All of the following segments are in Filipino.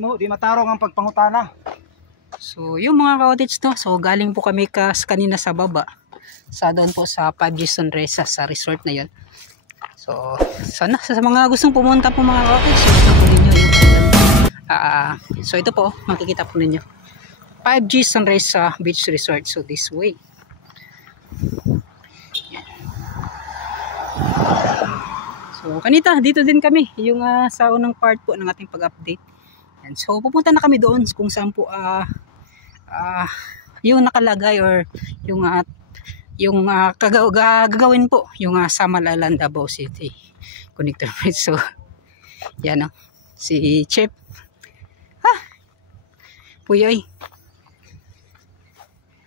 di matarong ang pagpangutana. So yung mga ka-cottage no, so galing po kami kanina sa baba. Sa doon po sa 5G Sunresa sa resort na yon. So sana sa mga gustong pumunta po mga ka-cottage, so po ninyo yung so ito po, makikita po ninyo 5G Sunresa Beach Resort. So this way. So kanita dito din kami yung sa unang part po ng ating pag-update. And so pupunta na kami doon kung saan po yung nakalagay or yung gagawin po yung Samal Island Davao City Connector Bridge. So yan si Chef Puyoy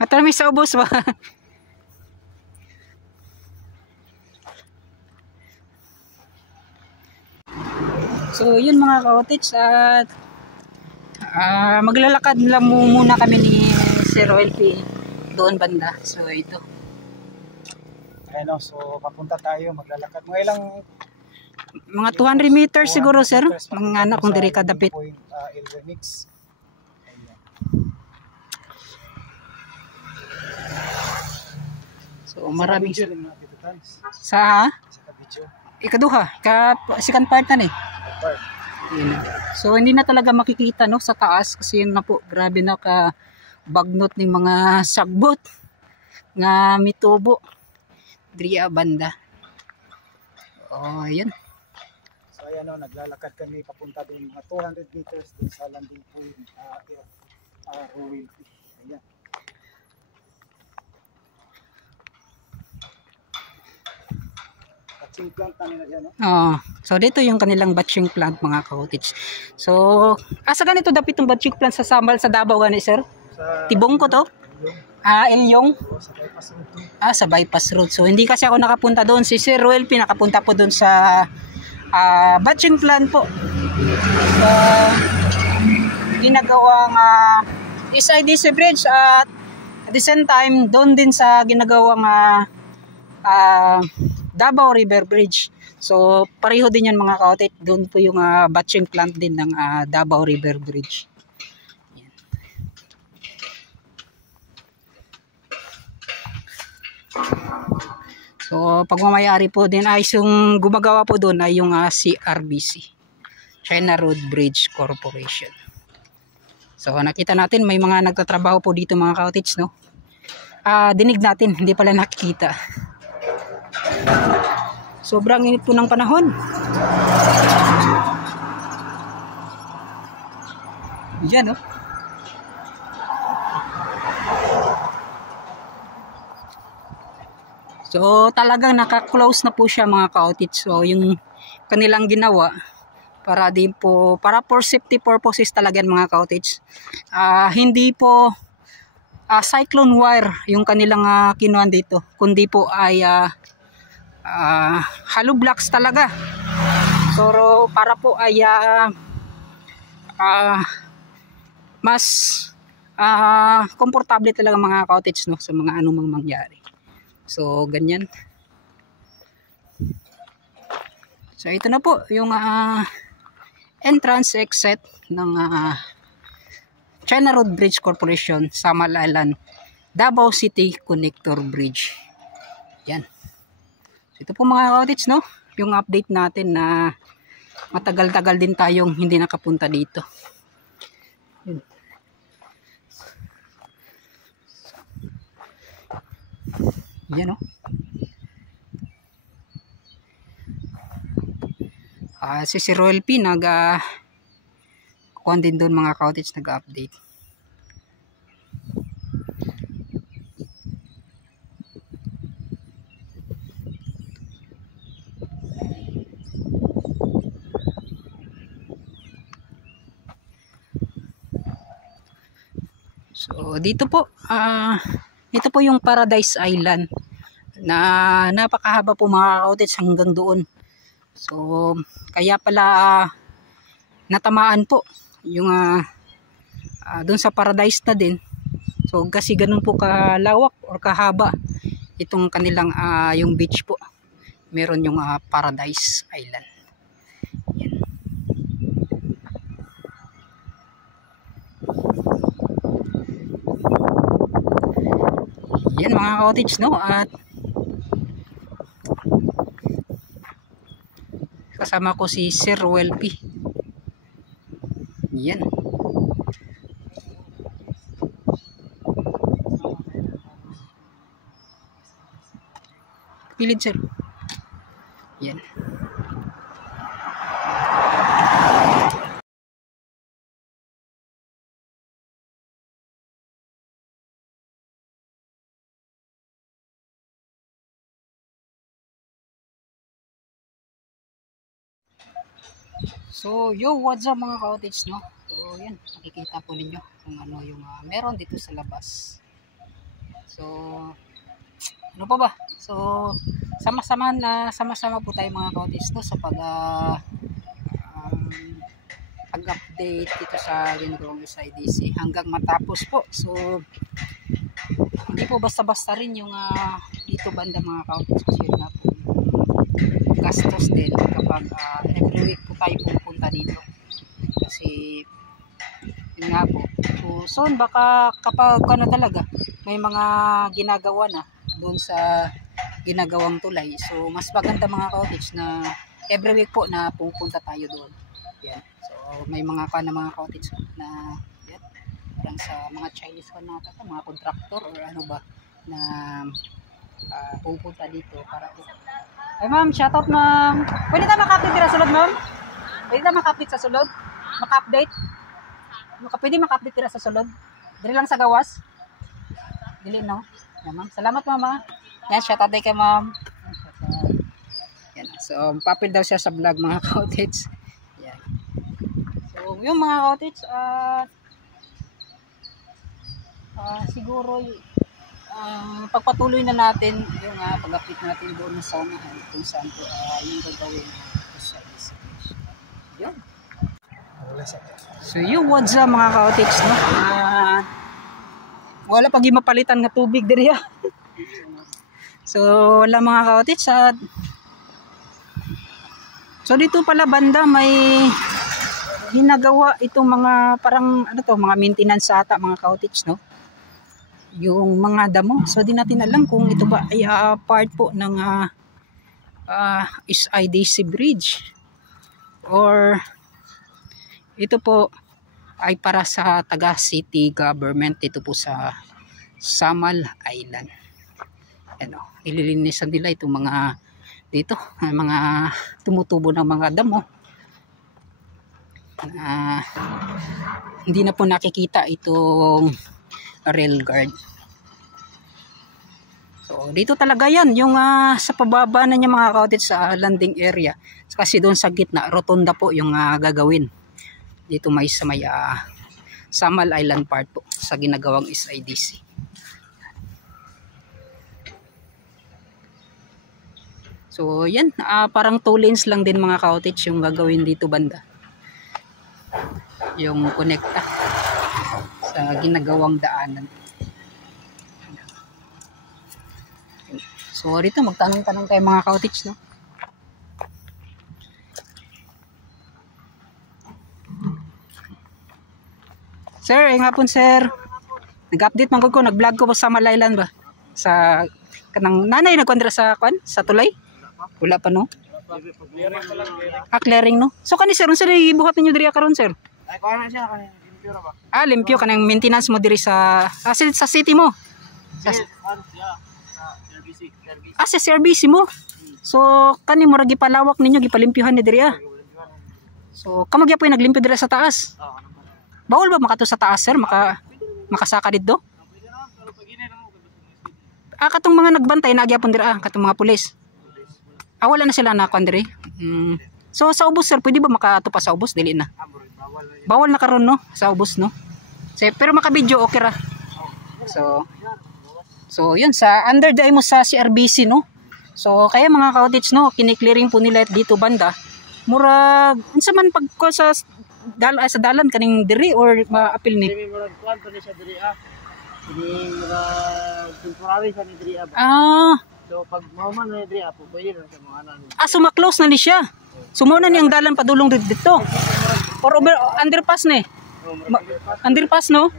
atami sa ubos ba. So yun mga ka-cottage at maglalakad lang muna kami ni Sir Roel P doon banda. So ito. Ayun, so papunta tayo, maglalakad. Mga 200 meters siguro sir. Mga anak kung diri ka dapit. So maraming sa ikaduha, second part na eh. So hindi na talaga makikita no sa taas kasi yun na po, grabe na ka bagnot ng mga sagbot nga mitubo driya banda. Oh, yun. So ayan naglalakad kami papunta doon mga 200 meters doon sa landing point Roel. Ayan. Batching plant na nila yan, no? So dito yung kanilang batching plant mga ka-cottage. So asa ganito dapat yung batching plant sa Samal sa Davao gani sir? Sa Tibong ko to? Ilyong? Sa bypass road. Sa bypass road. So hindi kasi ako nakapunta doon. Si Sir Roel pinakapunta po doon sa batching plant po. Ginagawang SIDC bridge at the same time doon din sa ginagawang Davao River Bridge. So pareho din yan mga ka-cottage. Doon po yung batching plant din ng Davao River Bridge. Yan. So pagmamayari po din ay yung gumagawa po doon ay yung CRBC, China Road Bridge Corporation. So nakita natin may mga nagtatrabaho po dito mga ka-cottage no. Dinig natin, hindi pala nakikita. Sobrang init po ng panahon. Yan no. So talagang naka-close na po siya mga ka-cottage. So yung kanilang ginawa para din po for safety purposes talaga mga ka-cottage. Hindi po cyclone wire yung kanilang kinuhan dito, kundi po ay hollow blocks talaga. So para po ay mas komportable talaga mga ka-cottage no sa mga anumang mangyari. So ganyan. So ito na po yung entrance exit ng China Road Bridge Corporation, Samal Island Davao City Connector Bridge. Yan. So ito po mga ka-cottage no, yung update natin na matagal-tagal din tayong hindi nakapunta dito. Yun. Yan o. Si Sir Roel P kuhan din doon mga ka-cottage nag-update. So dito po ito po yung Paradise Island na napakahaba po mga ka-cottage hanggang doon. So kaya pala natamaan po yung doon sa Paradise na din. So kasi ganun po kalawak or kahaba itong kanilang yung beach po. Meron yung Paradise Island. Yan. Yan mga cottage, no? At kasama ko si Sir Welpy. Yan. Pilid, sir. Yan. So, yo, what's up mga cottage, no? So, yan, makikita po ninyo kung ano yung meron dito sa labas. So, ano pa ba? So, sama-sama po tayo mga cottage, no, sa pag-update dito sa ginagawang SIDC hanggang matapos po. So, hindi po basta-basta rin yung dito banda mga cottage, kasi yun nga po gastos din kapag every week po tayo pupunta dito, kasi yun nga po. So soon baka kapag ano talaga may mga ginagawa na doon sa ginagawang tulay, so mas maganda mga cottage na every week po na pupunta tayo doon. Yan. So may mga mga cottage na yan, parang sa mga Chinese na mga contractor or ano ba na pupunta dito para po. Ay ma'am, shoutout ma'am. Pwede tayo maka-update dito sa sulod ma'am? Pwede tayo maka-update sa sulod? Maka-update? Pwede maka-update dito sa sulod? Dili lang sa gawas? Dili no? Yan ma'am. Salamat mama. Yan, shoutout day kay ma'am. Yan. So, papil daw siya sa vlog mga cottage. Yan. So, yung mga cottage, siguro pagpatuloy na natin yung pag-update natin doon sa unahan kung saan po yung gagawin sa SIDC. Yun. So yung what's up mga cottage, no? Wala pag mapalitan nga tubig diri. So wala mga cottage at so dito pala banda may ginagawa itong mga parang ano to, mga maintenance ata mga cottage, no? Yung mga damo. So di natin alam kung ito ba ay part po ng SIDC bridge or ito po ay para sa taga city government dito po sa Samal Island. Ano, nililinisan nila itong mga dito, mga tumutubo ng mga damo. Hindi na po nakikita itong rail guard. So dito talaga yan yung sa pababa na niya mga cottage sa landing area, kasi doon sa gitna rotonda po yung gagawin dito may sa may Samal Island part po sa ginagawang SIDC. So yan, parang 2 lanes lang din mga cottage yung gagawin dito banda, yung connecta sa ginagawang daanan. So dito magtanong-tanong tayo mga cottage, no? Sir, ay nga po sir. Nag-update man ko, nag-vlog ko sa Samal Island ba? Sa kanang nanay nagkondra sa kwan, sa tulay? Wala pa no? Clearing no? So kani sir, unsa di buhat ninyo diri karon sir? Ay kuha na siya kanang limpyo ra ba? Limpyo kanang maintenance mo diri sa sa city mo. Sa sa CRBC mo. So kani mo ra gipalawak ninyo, gipalimpyuhan ni diri ah. So kamo gyapon naglimpyo diri sa taas. Bawal ba makato sa taas sir? Makasaka didto? Katong mga nagbantay na gyapon diri katong mga pulis. Wala na sila na kuan diri. So sa ubos sir, pwede ba makato pa sa ubos? Dili na. Bawal na karon no sa ubos no. Pero maka-video okay ra. So yun sa under the mo sa CRBC no. So kaya mga cottage no, kini-clearing po nila dito banda. Murag unsa man pag sa dalan kaning diri or maapil ni. Dili murag kuan to ni siya diri Dili murag temporary sa ni diri ba. So pag mauman na diri po pwede na sa mga anan. So ma-close na ni siya. Sumo na niyang dalan padulong dito. Or over underpass ni. Underpass no.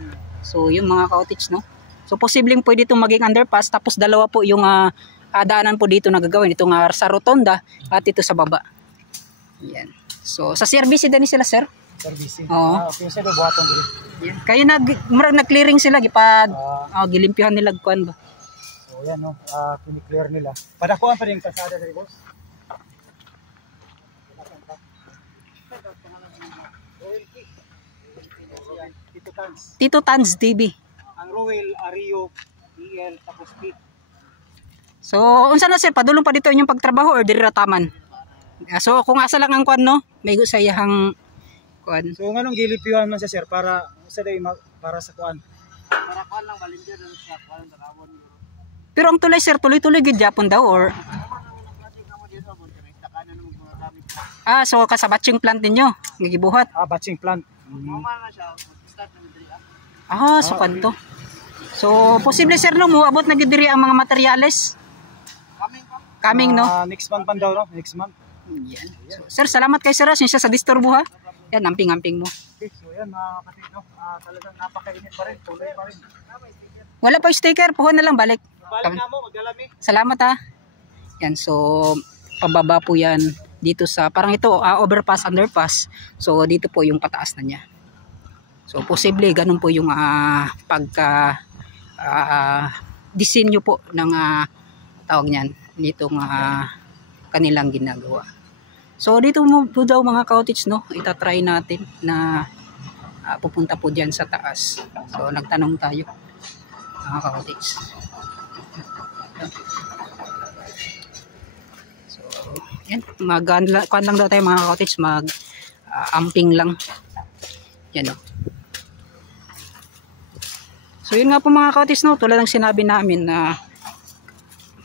So yung mga cottage, no. So posibleng pwede itong maging underpass, tapos dalawa po yung daanan po dito na gagawin. Ito nga sa rotonda at ito sa baba. Yan. So sa service din sila, sir. Servicing. Oo. Okay, sa buhaton dili. Yan. Kayo nag-clearing sila gipad gilimpihan nila kuan ba. So yan no, kini-clear nila. Padakuan pa rin yung kalsada dali, boss. Tito Tans TV. Ang Roel, Ario, EL, tapos P. So, unsa na sir, padulong pa dito inyong pagtrabaho or diri ra taman? So, kung asa lang ang kuan, no, may sa iyang kuan. So nganong gilipyuhan man siya, sir, para sa day para sa kuan. Para kuan lang balindier na siya, kuan tarawon. Pero ang tulay sir, tuloy-tuloy gid Japon daw or so kasabatching plant ninyo, gibuhat. Batching plant. Mama na siya, start na diri. So kanto. So, posible sir no, moabot na gid diri ang mga materyales. Coming no. Next month pa daw, no? Next month. Yan. So, sir, salamat kay sir siya sa disturbo ha. Yan, amping-amping mo. Okay, so yan mga kapatid, no? Talagang napakainit pa rin, tuloy pa rin. Wala pa sticker, puhon na lang balik. Balik na mo, magdalami. Salamat ha. Yan, so pababa po yan dito sa parang ito overpass, underpass. So dito po yung pataas na niya. So posible ganun po yung pagka disenyo po ng tawag niyan nitong kanilang ginagawa. So dito mo po daw mga cottage, no, itatry natin na pupunta po diyan sa taas. So nagtanong tayo mga cottage. So yan, kuan lang daw tayo mga cottage, mag amping lang. Yan o. So yun nga po mga cottage, no, tulad ng sinabi namin na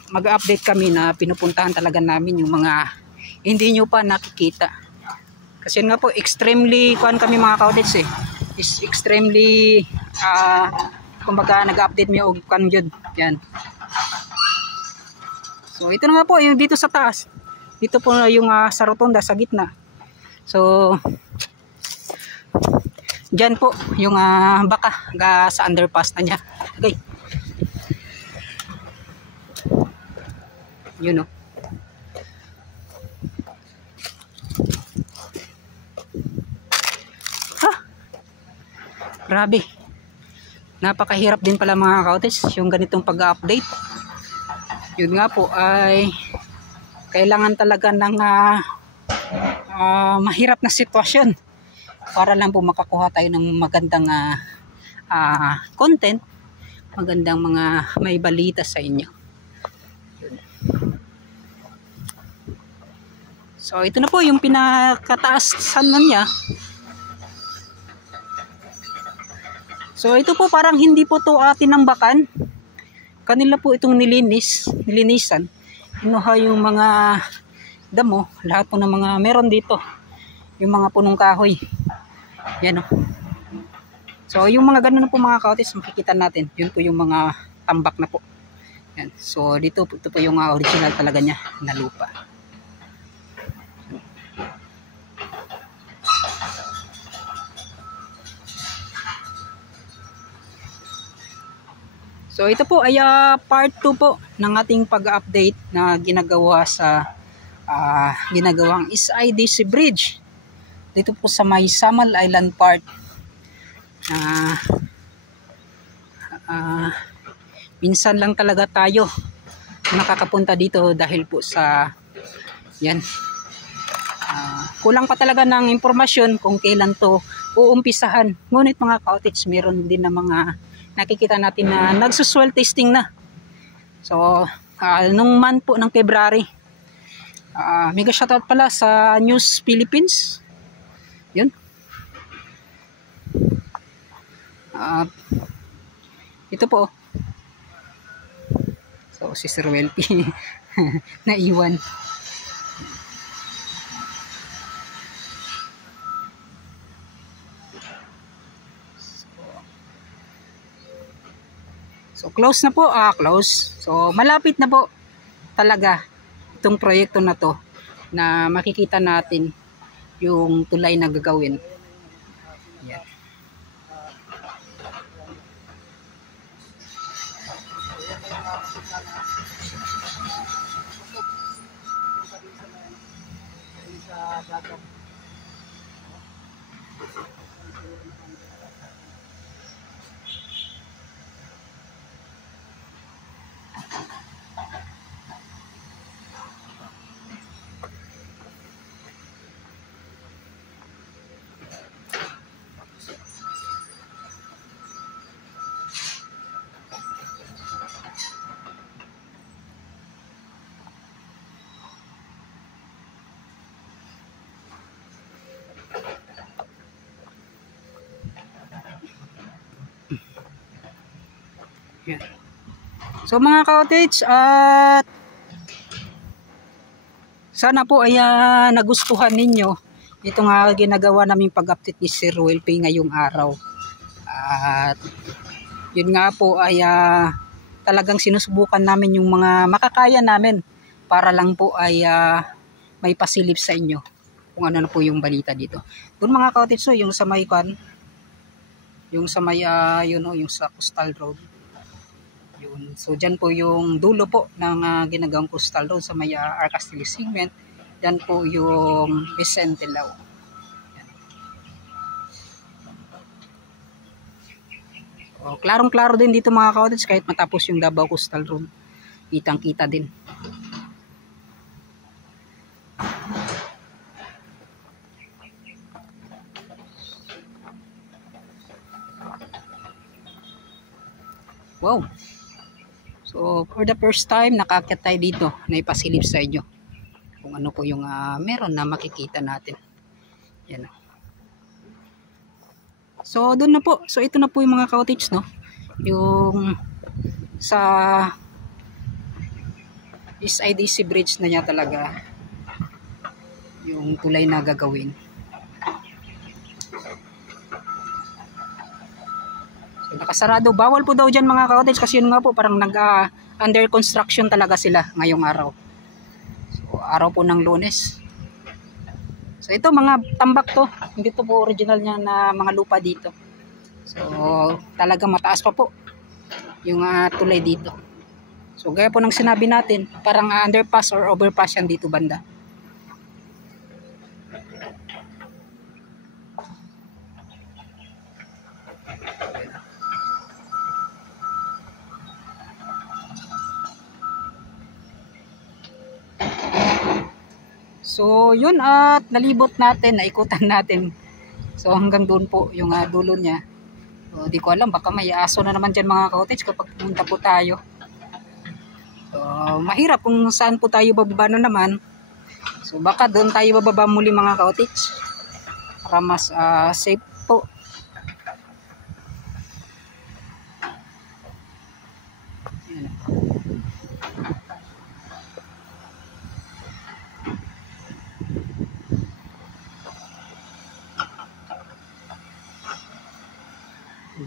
mag-update kami na pinupuntahan talaga namin yung mga hindi nyo pa nakikita. Kasi nga po extremely kuan kami mga cottage is extremely kumbaga nag-update mi og kan jud. Yan. So ito na nga po yung dito sa taas. Dito po yung sa rotonda sa gitna. So diyan po yung baka sa underpass na niya. Okay. You know. Grabe. Napakahirap din pala mga cottage yung ganitong pag-update. Yun nga po ay kailangan talaga ng mahirap na sitwasyon para lang po makakuha tayo ng magandang content, magandang mga may balita sa inyo. So ito na po yung pinakataasan na niya. So ito po parang hindi po to tinambakan. Kanila po itong nilinisan. Inuha yung mga damo, lahat po ng mga meron dito. Yung mga punong kahoy. Yan o. So yung mga ganun na po mga cottage, makikita natin. Yun po yung mga tambak na po. Yan. So dito ito po yung original talaga niya na lupa. So ito po ay part 2 po ng ating pag-update na ginagawa sa ginagawang SIDC Bridge dito po sa may Samal Island part. Minsan lang talaga tayo nakakapunta dito dahil po sa yan. Kulang pa talaga ng impormasyon kung kailan to uumpisahan. Ngunit mga cottage, meron din na mga nakikita natin na nagsuswell testing na. So, nung month po ng February, mega shoutout pala sa News Philippines. Yun. Ito po. So, si Sir Welpy naiwan. So close na po, close. So malapit na po talaga itong proyekto na to na makikita natin yung tulay na gagawin. Yan. Nagkakasaka. Yan. So mga ka-cottage, at sana po ay nagustuhan ninyo ito nga ginagawa naming pag-update ni Sir Ruel P ngayong araw. At yun nga po ay talagang sinusubukan namin yung mga makakaya namin para lang po ay may pasilip sa inyo kung ano na po yung balita dito. Doon mga ka-cottage, so yung sa may yung sa may yung sa Coastal Road. Yun. So dyan po yung dulo po ng ginagawang Coastal Road sa may Arcastilla Segment. Dyan po yung Vicente Lau. So, klarong-klaro din dito mga ka-cottage kahit matapos yung Davao Coastal Road. Kitang-kita din. Wow! So, for the first time, nakakit tayo dito na ipasilip sa inyo kung ano po yung meron na makikita natin. Yan. So, doon na po. So, ito na po yung mga ka-cottage, no? Yung sa SIDC Bridge na niya talaga yung tulay na gagawin. So, nakasarado. Bawal po daw dyan mga ka-cottage kasi yun nga po parang under construction talaga sila ngayong araw. So, araw po ng Lunes. So, ito mga tambak to. Hindi to po original niya na mga lupa dito. So, talaga mataas pa po yung tulay dito. So, gaya po ng sinabi natin, parang underpass or overpass yan dito banda. So, yun at nalibot natin, naikutan natin. So, hanggang doon po yung dulo niya. So, di ko alam, baka may aso na naman dyan mga ka-cottage kapag pumunta po tayo. So, mahirap kung saan po tayo bababa na naman. So, baka doon tayo bababa muli mga ka-cottage. Para mas safe po.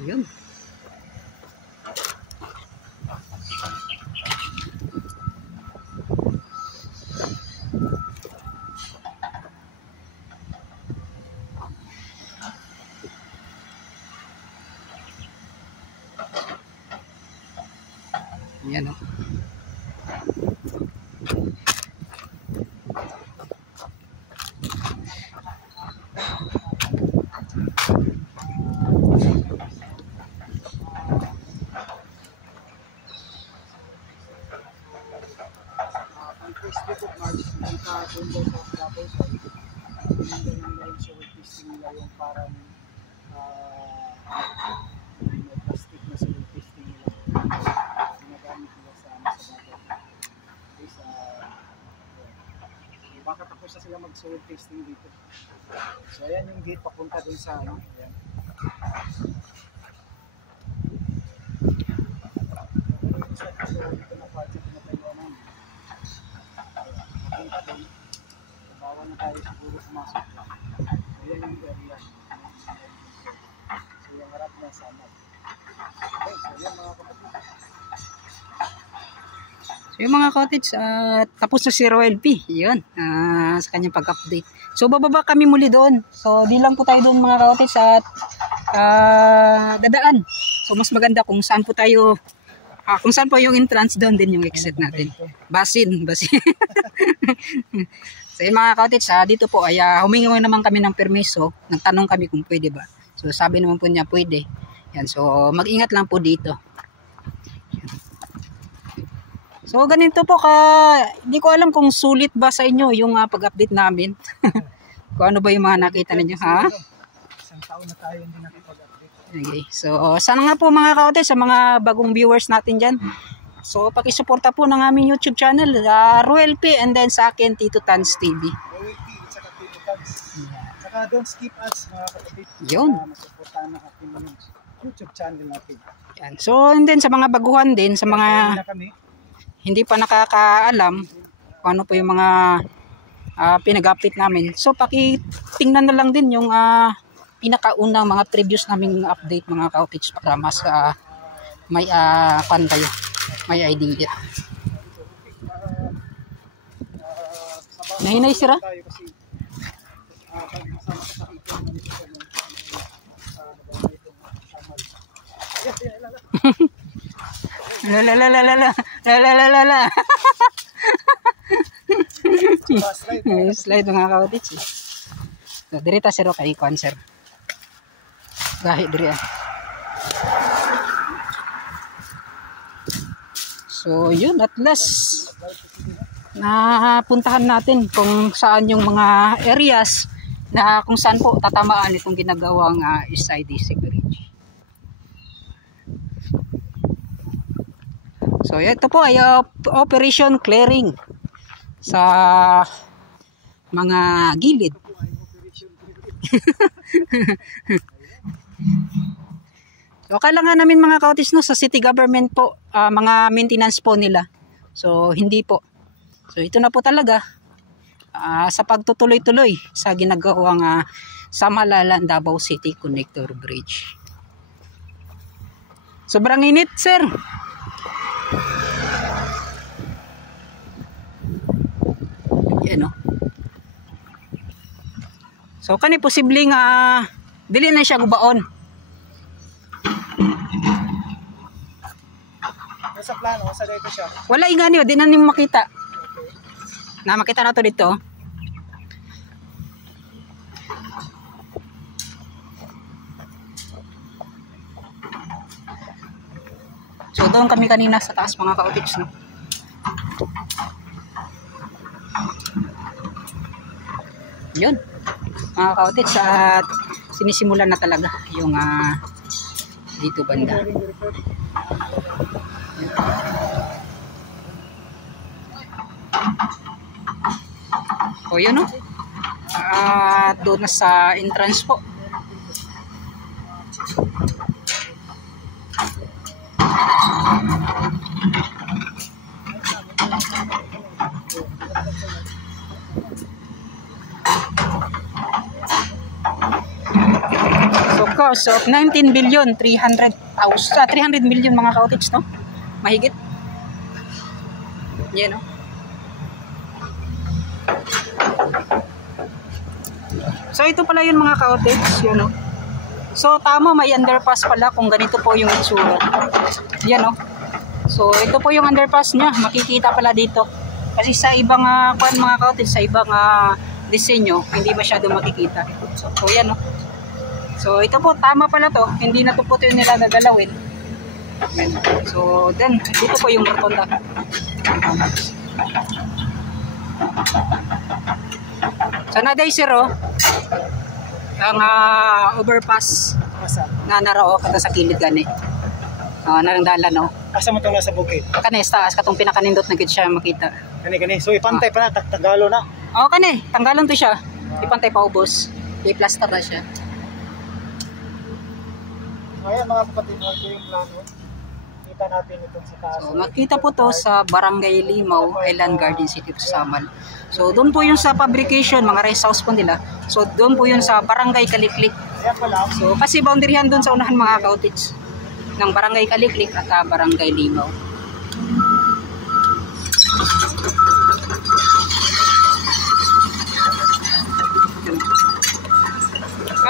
Yun. Yan o. Yung parang may plastic na soil testing nila ginagamit nila sa baka tapos na sila mag soil testing dito. So ayan yung gate papunta dun sa ayan. So dito na project na tayo naman papunta dun, bawa na tayo siguro pumasok lang. Ayan yung area. So yung harap na sana. Okay, so yan mga kapatid. So yung mga cottage, tapos na si Ruel P. Yun, sa kanyang pag-update. So bababa kami muli doon. So di lang po tayo doon mga cottage at dadaan. So mas maganda kung saan po tayo, kung saan po yung entrance, doon din yung exit natin. Basin. So So yun mga ka-outage, dito po ay humingi naman kami ng permiso. Nagtanong kami kung pwede ba. So sabi naman po niya pwede. Yan, so mag-ingat lang po dito. So ganito po hindi ko alam kung sulit ba sa inyo yung pag-update namin. Kung ano ba yung mga nakita ninyo, ha? Isang taon na tayo hindi nakipag-update. Okay. So sana nga po mga ka-outage sa mga bagong viewers natin dyan. So pakisuporta po ng aming YouTube channel, Ruel P, and then sa akin Tito Tans TV. Ruel P, saka Tito Tans. Saka don't skip ads mga kapatid. Yun. Masuportahan ng ating YouTube channel natin. Yan. So and then sa mga baguhan din, sa mga hindi pa nakakaalam kung ano po yung mga pinag-update namin. So pakitingnan na lang din yung pinakaunang mga previous naming update mga ka-outage para mas may pan kayo. May idea. Nahinay sira? La. Slide mga ka-outage. So, dirita siro kay concert. Gahi diri. So yun, at last napuntahan natin kung saan yung mga areas na kung saan po tatamaan itong ginagawang SIDC bridge. So ito po ay operation clearing sa mga gilid. So kailangan namin mga ka-outage sa city government po, mga maintenance po nila. So hindi po. So ito na po talaga sa pagtutuloy-tuloy sa ginagawang Samalalan Davao City Connector Bridge. Sobrang init, sir. Yan o. So kani posibleng dili na siya gubaon. Sa plano, sa dito siya. Wala ingani, di na nimo makita. Na makita na to dito. So doon kami kanina sa taas mga ka-outage, no? Yun. Mga ka-outage, at sinisimulan na talaga yung dito banda. O yun, no? Doon na sa entrance po. So cost of 19 billion 300 million mga ka-outage, no? Mahigit. Yan, no? So ito pala yun mga ka-outage, yun, no? So tama, may underpass pala kung ganito po yung itsura. Yan, no? So ito po yung underpass niya, makikita pala dito. Kasi sa ibang mga ka-outage, sa ibang disenyo, hindi masyado makikita. So yan, no? So ito po, tama pala to, hindi na to po yung nila nagalawin. So then, dito po yung rotonda. So naday zero ang overpass na narao kata sa kilid gani. Narangdalan, no? Asa mo itong nasa bukid? Kani taas katong pinakanindot na gid siya makita. Kani. So ipantay pa na, tagalo na. Oo, kani, tanggalon to siya. Ipantay pa ubos. I-plaster na siya. Ayan mga kapatid, ito yung plano. Kita natin itong sa taas. So makita po to sa Barangay Limaw, Island Garden City of Samal. So doon po yung sa fabrication, mga rest house po nila. So doon po yun sa Barangay Kaliklik. Ayan pala. So kasi boundaryhan doon sa unahan mga ka-outage ng Barangay Kaliklik at Barangay Limaw.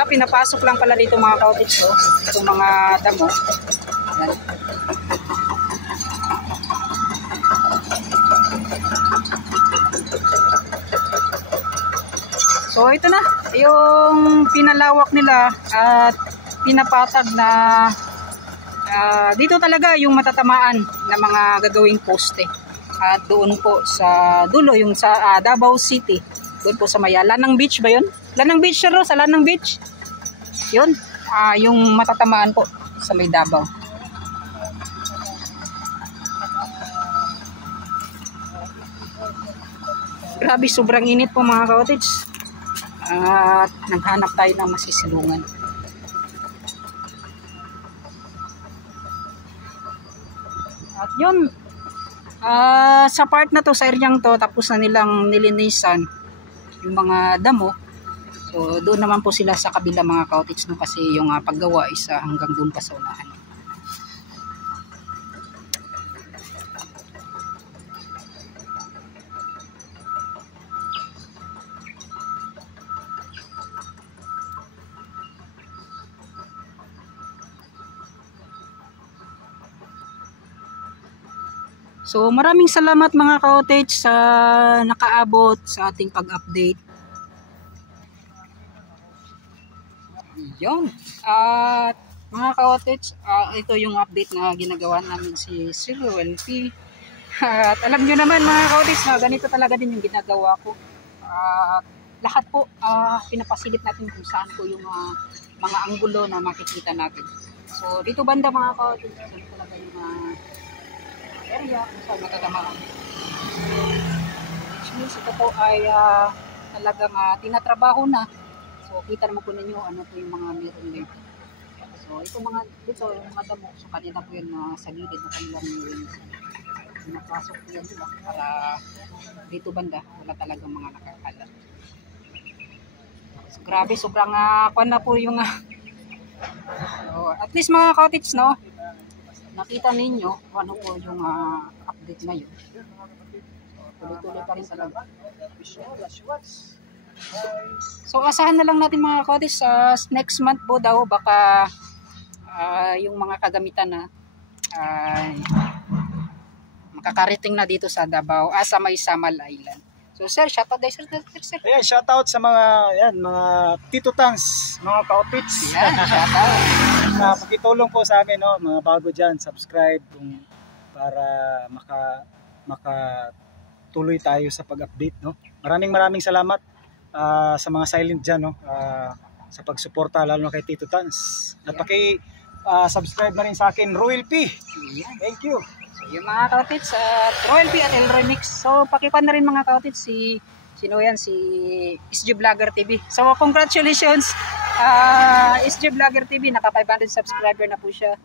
Pinapasok lang pala dito mga ka-outage, so itong mga damo. Ayan. So ito na yung pinalawak nila at pinapatag na dito talaga yung matatamaan na mga gagawing poste. At doon po sa dulo, yung sa Davao City, doon po sa Maya. Lanang Beach ba yun? Lanang Beach, sir, sa Lanang Beach. Yun, yung matatamaan po sa may Davao. Grabe, sobrang init po mga ka-cottage. At naghanap tayo ng masisilungan. At yun, sa part na to, sa areang to, tapos na nilang nilinisan yung mga damo. So doon naman po sila sa kabila mga ka-cottage, no, kasi yung paggawa is hanggang doon pa sa unahan. So maraming salamat mga ka-cottage sa nakaabot sa ating pag-update. Yun. At mga ka-cottage, ito yung update na ginagawa namin si Sir Ruel P. At alam nyo naman mga ka-cottage na ganito talaga din yung ginagawa ko. Lahat po pinapasilip natin kung saan po yung mga anggulo na makikita natin. So dito banda mga ka-cottage, ganito talaga yung area kung saan matatamaan. Which means ito po ay talagang tinatrabaho na. So kita naman po ninyo ano po yung mga meron dito. So ito mga dito yung mga damo. So kanina po yun sa gilid na kanilang napasok po yan sila para dito banda wala talagang mga nakakalat. So grabe, sobrang kwan na po yung so, at least mga cottage, no, nakita ninyo kung ano po yung update ngayon. Tuloy-tuloy pa rin talaga. So asahan na lang natin mga cottage sa next month po daw baka yung mga kagamitan na makakarating na dito sa Davao, sa may Samal Island. So sir, shoutout day sir. Ayan, shoutout sa mga mga Tito Tangs, mga ka-cottage. Yan, shoutout. Pakitulong po sa amin, no, mga bago dyan, subscribe para makatuloy tayo sa pag-update, no. Maraming salamat sa mga silent dyan, no, sa pagsuporta lalo na kay Tito Tangs. At subscribe na rin sa akin, Ruel P. Thank you. So yung mga ka-cottage at Ruel P at El Remix. So pakipan na rin mga ka-cottage si SG Vlogger TV. So congratulations SG Vlogger TV, naka 500 subscriber na po siya.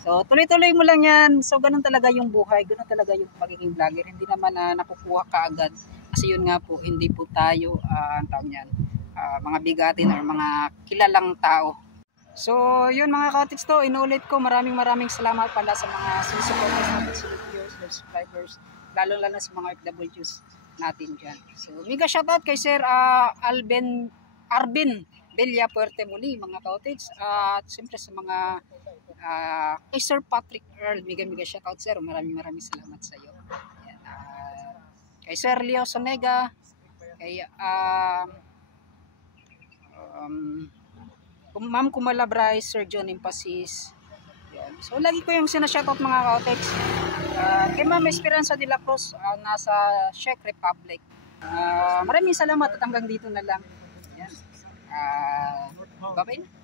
So tuloy-tuloy mo lang yan. So ganun talaga yung buhay, ganun talaga yung magiging vlogger. Hindi naman nakukuha kaagad. Kasi yun nga po, hindi po tayo ang tawag niyan, mga bigatin or mga kilalang tao. So yun mga cottage, to inuulit ko, maraming salamat pala sa mga susuporta sa ating viewers, subscribers, lalo na sa mga FWs natin dyan. So mega shoutout kay Sir Arvin Bella Puerte muli mga cottage, at siyempre sa mga kay Sir Patrick Earl, mega shoutout sir, maraming salamat sa iyo. Kay Sir Leo Sonega, kay Ma'am Kumalabray, Sir John Impasis. Yan. So lagi ko yung sinashoutout mga cottage. Kay Ma'am Esperanza de la Cruz, nasa Czech Republic. Maraming salamat at hanggang dito na lang. Yan. Bye-bye na.